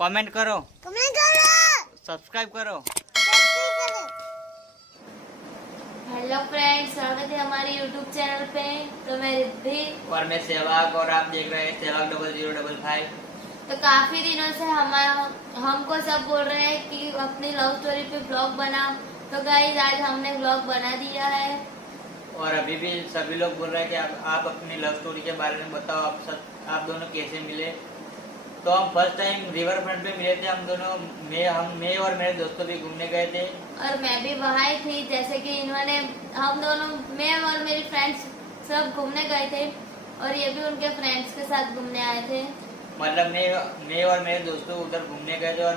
Comment करो, subscribe करो। Hello friends, स्वागत है हमारे यूट्यूब चैनल पे। तो मैं रिद्धि और मैं सहवाग और आप देख रहे हैं सहवाग 0055। तो काफी दिनों से हमको सब बोल रहे हैं कि अपनी लव स्टोरी पे ब्लॉग बना। तो गाइस आज हमने ब्लॉग बना दिया है। और अभी भी सभी लोग बोल रहे हैं कि आप अपनी लव स्टोरी के बारे में बताओ, आप दोनों कैसे मिले। तो हम फर्स्ट टाइम रिवर फ्रंट पे मिले थे हम दोनों। मैं और मेरे दोस्तों भी घूमने गए थे। और मैं भी वहाँ ही थी, जैसे कि इन्होंने हम दोनों, मैं और मेरी फ्रेंड्स सब घूमने गए थे और ये भी उनके फ्रेंड्स के साथ घूमने आए थे। मतलब मैं और मेरे दोस्तों उधर घूमने गए थे और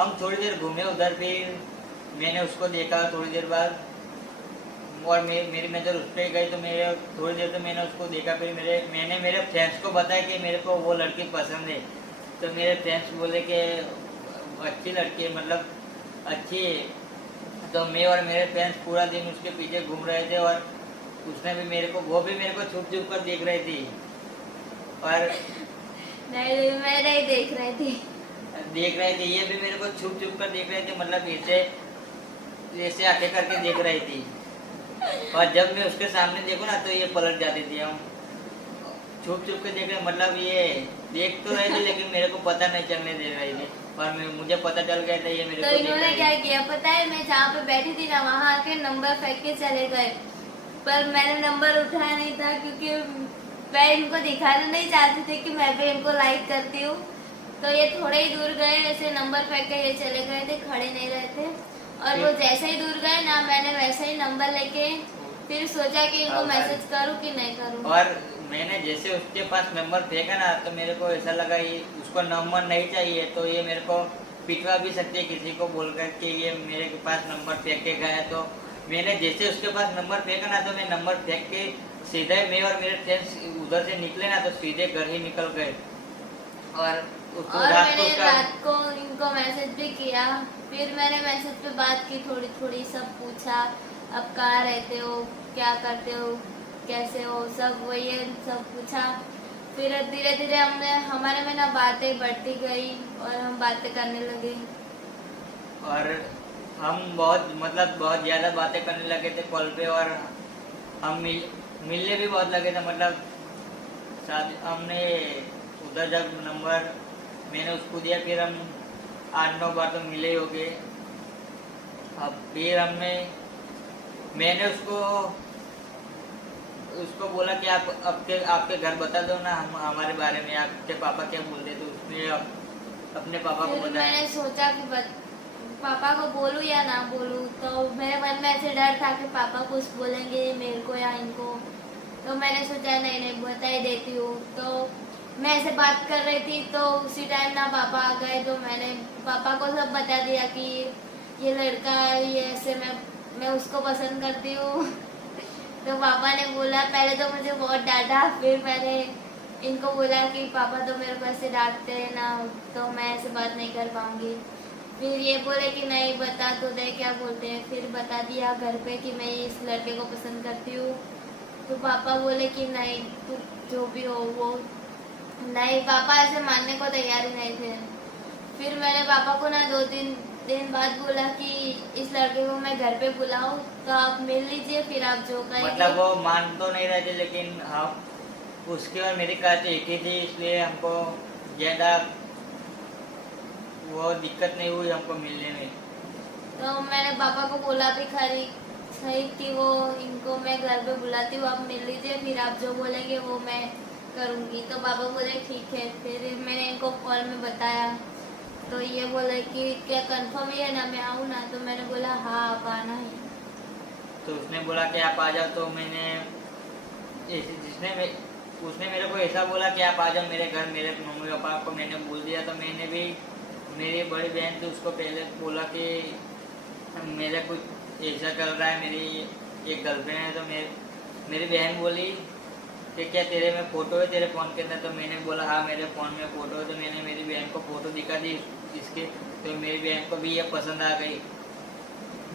हम थोड़ी देर घूमे उधर, फिर मैंने उसको देखा थोड़ी देर बाद। और मेरी नज़र उस पर गई तो मेरे थोड़ी देर तो मैंने उसको देखा। फिर मैंने मेरे फ्रेंड्स को बताया कि मेरे को वो लड़की पसंद है। तो मेरे फ्रेंड्स बोले कि अच्छी लड़की है, मतलब अच्छी है। तो मैं और मेरे फ्रेंड्स पूरा दिन उसके पीछे घूम रहे थे और वो भी मेरे को छुप छुप कर देख रही थी। और नहीं, मैं नहीं देख रही थी। ये भी मेरे को छुप छुप कर देख रहे थे, मतलब ऐसे आके करके देख रही थी। और जब मैं उसके सामने देखूं ना तो ये पलट जाती थी। हम छुप छुप के देख रहे, मतलब ये देख तो रही थी लेकिन मेरे को पता नहीं चलने दे रही थी। और मुझे पता चल गया था ये मेरे तो को इन्होंने क्या किया पता है, मैं जहाँ पे बैठी थी ना वहाँ आके नंबर फेंक के चले गए। पर मैंने नंबर उठाया नहीं था क्योंकि मैं इनको दिखाना नहीं चाहती थी कि मैं भी इनको लाइक करती हूँ। तो ये थोड़े ही दूर गए, ऐसे नंबर फेंक के ये चले गए थे, खड़े नहीं रहे थे। और वो जैसे ही दूर गए ना, मैंने वैसे ही नंबर लेके फिर सोचा कि इनको मैसेज करूँ कि नहीं करूँ। और मैंने जैसे उसके पास नंबर फेंका ना तो मेरे को ऐसा लगा ये उसको नंबर नहीं चाहिए, तो ये मेरे को पिटवा भी सकती है किसी को बोलकर कि ये मेरे पास नंबर फेंक के गया। तो मैंने जैसे उसके पास नंबर फेंका ना तो मैं नंबर फेंक के सीधे मैं और मेरे फ्रेंड्स उधर से निकले ना तो सीधे घर ही निकल गए। और मैंने रात को इनको मैसेज भी किया। फिर मैंने मैसेज पे बात की, थोड़ी थोड़ी सब पूछा, अब कहाँ रहते हो, क्या करते हो, कैसे हो, सब वही सब पूछा। फिर धीरे धीरे हमारे में ना बातें बढ़ती गई और हम बातें करने लगे। और हम बहुत ज़्यादा बातें करने लगे थे कॉल पे। और हम मिलने भी बहुत लगे थे, मतलब हमने उधर जब नंबर मैंने उसको दिया फिर हम 8-9 बार तो मिले हो गए। अब फिर मैंने उसको बोला कि आप आपके घर बता दो ना हमारे बारे में, आपके पापा क्या बोलते। तो उसने अपने पापा को बताया। मैंने सोचा कि पापा को बोलूं या ना बोलूं। तो मेरे मन में ऐसे डर था कि पापा कुछ बोलेंगे मेरे को या इनको। तो मैंने सोचा नहीं नहीं बता ही देती हूँ। तो मैं ऐसे बात कर रही थी तो उसी टाइम ना पापा आ गए। तो मैंने पापा को सब बता दिया कि ये लड़का ये ऐसे मैं उसको पसंद करती हूँ। तो पापा ने बोला, पहले तो मुझे बहुत डांटा, फिर मैंने इनको बोला कि पापा तो मेरे को ऐसे डांटते हैं ना, तो मैं ऐसे बात नहीं कर पाऊंगी। फिर ये बोले कि नहीं बता तो दे क्या बोलते हैं। फिर बता दिया घर पे कि मैं इस लड़के को पसंद करती हूँ। तो पापा बोले कि नहीं तू जो भी हो वो नहीं, पापा ऐसे मानने को तैयार ही नहीं थे। फिर मैंने पापा को ना 2-3 दिन बाद बोला कि इस लड़के को मैं घर पे बुलाऊं तो आप मिल लीजिए, फिर आप जो कहेंगे। मतलब वो मान तो नहीं रहे थे लेकिन हम उसके और मेरी कास्ट एक ही थी, इसलिए हमको ज़्यादा वो दिक्कत नहीं हुई हमको मिलने में। तो मैंने पापा को बोला भी सही कि वो इनको मैं घर पे बुलाती हूँ, आप मिल लीजिए, फिर आप जो बोलेंगे वो मैं करूँगी। तो पापा बोले ठीक है। फिर मैंने इनको कॉल में बताया तो ये बोले कि क्या कंफर्म है ना मैं आऊँ ना। तो मैंने बोला हाँ आप आना है। तो उसने बोला कि आप आ जाओ। तो उसने मेरे को ऐसा बोला कि आप आ जाओ मेरे घर, मेरे मम्मी पापा को मैंने बोल दिया। तो मैंने भी मेरी बड़ी बहन थी उसको पहले बोला कि मेरा कुछ ऐसा चल रहा है, मेरी एक गर्लफ्रेंड है। तो मेरी बहन बोली कि क्या तेरे में फ़ोटो है तेरे फ़ोन के अंदर। तो मैंने बोला हाँ मेरे फ़ोन में फ़ोटो है। तो मैंने मेरी बहन को फ़ोटो दिखा दी इसके। तो मेरी बहन को भी ये पसंद आ गई।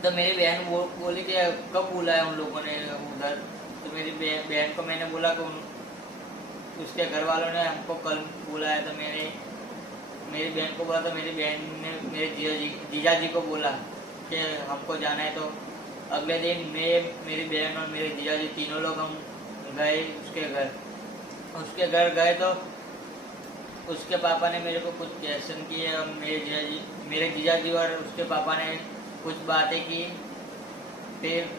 तो मेरी बहन बोली कि कब बुलाया उन लोगों ने उधर। तो मेरी बहन को मैंने बोला कि उसके घर वालों ने हमको कल बुलाया। तो मेरी बहन को बोला तो मेरी बहन ने मेरे जीजा जी को बोला कि हमको जाना है। तो अगले दिन मेरी बहन और मेरे जीजा जी तीनों लोग हम गए उसके घर गए। तो उसके पापा ने मेरे को कुछ क्वेश्चन किए और मेरे जीजा जी और उसके पापा ने कुछ बातें की। फिर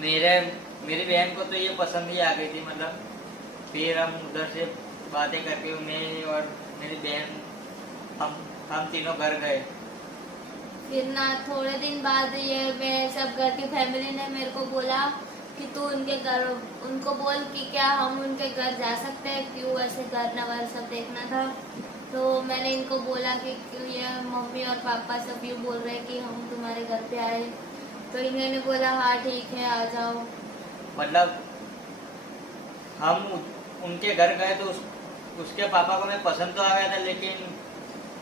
मेरी बहन को तो ये पसंद ही आ गई थी, मतलब फिर हम उधर से बातें करके मैं और मेरी बहन हम तीनों घर गए। फिर ना थोड़े दिन बाद ये मेरे सब घर की फैमिली ने मेरे को बोला कि तू उनको बोल कि क्या हम उनके घर जा सकते हैं, क्यों ऐसे घर नवर सब देखना था। तो मैंने इनको बोला कि ये मम्मी और पापा सब यूँ बोल रहे हैं कि हम तुम्हारे घर पे आए। तो इन्होंने बोला हाँ ठीक है आ जाओ। मतलब हम उनके घर गए तो उसके पापा को मैं पसंद तो आ गया था, लेकिन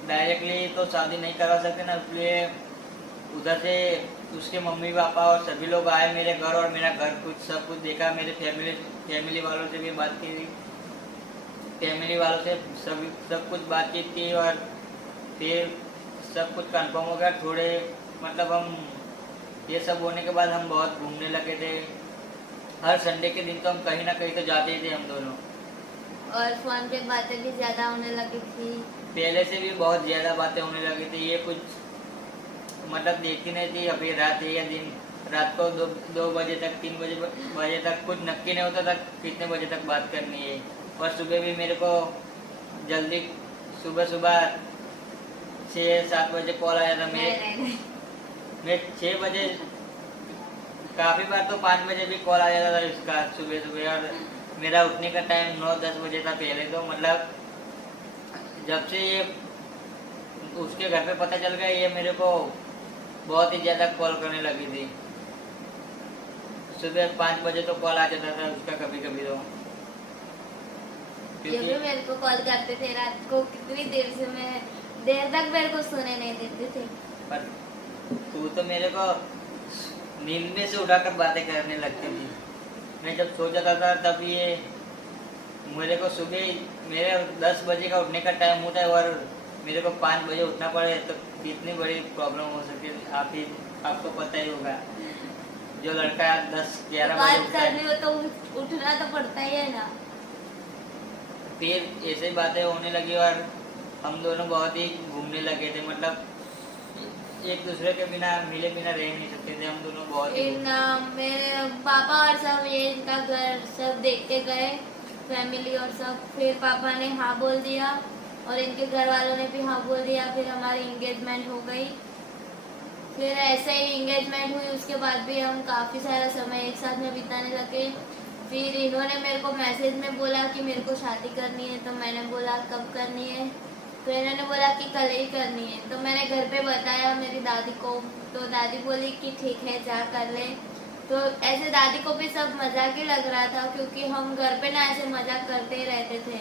डायरेक्टली तो शादी नहीं करा सकते ना, इसलिए उधर से उसके मम्मी पापा और सभी लोग आए मेरे घर और मेरा घर सब कुछ देखा। मेरे फैमिली वालों से भी बात की, फैमिली वालों से सब कुछ बातचीत की और फिर सब कुछ कंफर्म हो गया। थोड़े मतलब हम ये सब होने के बाद हम बहुत घूमने लगे थे। हर संडे के दिन तो हम कहीं ना कहीं तो जाते ही थे हम दोनों। और फोन पे बातें भी ज्यादा होने लगी थी, पहले से भी बहुत ज्यादा बातें होने लगी थी। ये कुछ मतलब देखती नहीं थी अभी रात है या दिन। रात को 2 बजे तक 3 बजे तक कुछ नक्की नहीं होता था कितने बजे तक बात करनी है। और सुबह भी मेरे को जल्दी सुबह 6-7 बजे कॉल आया था। मैं 6 बजे, काफ़ी बार तो 5 बजे भी कॉल आ जाता था इसका सुबह। और मेरा उठने का टाइम 9-10 बजे था पहले। तो मतलब जब से ये उसके घर पे पता चल गया, ये मेरे को बहुत ही ज़्यादा कॉल करने लगी थी। सुबह 5 बजे तो कॉल आ जाता था उसका कभी कभी। तो ये भी मेरे को कॉल करते थे रात को, कितनी देर तक मेरे को सोने नहीं देते थे। पर तू तो मेरे को नींद में से उठाकर बातें करने लगती थी। मैं जब सो जाता था तब ये मेरे को सुबह मेरे 10 बजे का उठने का टाइम होता है और मेरे को 5 बजे उठना पड़े तो कितनी बड़ी प्रॉब्लम हो सकती है। आपको पता ही होगा, जो लड़का 10-11 बजे बात करनी हो तो उठना तो पड़ता ही है ना। फिर ऐसे ही बातें होने लगी और हम दोनों बहुत ही घूमने लगे थे। मतलब एक दूसरे के बिना मिले बिना रह नहीं सकते थे हम दोनों। बहुत ही मेरे पापा और सब ये इनका घर सब देख के गए, फैमिली और सब। फिर पापा ने हाँ बोल दिया और इनके घर वालों ने भी हाँ बोल दिया। फिर हमारी इंगेजमेंट हो गई। फिर ऐसे ही इंगेजमेंट हुई, उसके बाद भी हम काफ़ी सारा समय एक साथ में बिताने लगे। फिर इन्होंने मेरे को मैसेज में बोला कि मेरे को शादी करनी है। तो मैंने बोला कब करनी है। तो इन्होंने बोला कि कल ही करनी है। तो मैंने घर पे बताया मेरी दादी को। तो दादी बोली कि ठीक है जा कर ले। तो ऐसे दादी को भी सब मजाक ही लग रहा था, क्योंकि हम घर पे ना ऐसे मजाक करते ही रहते थे।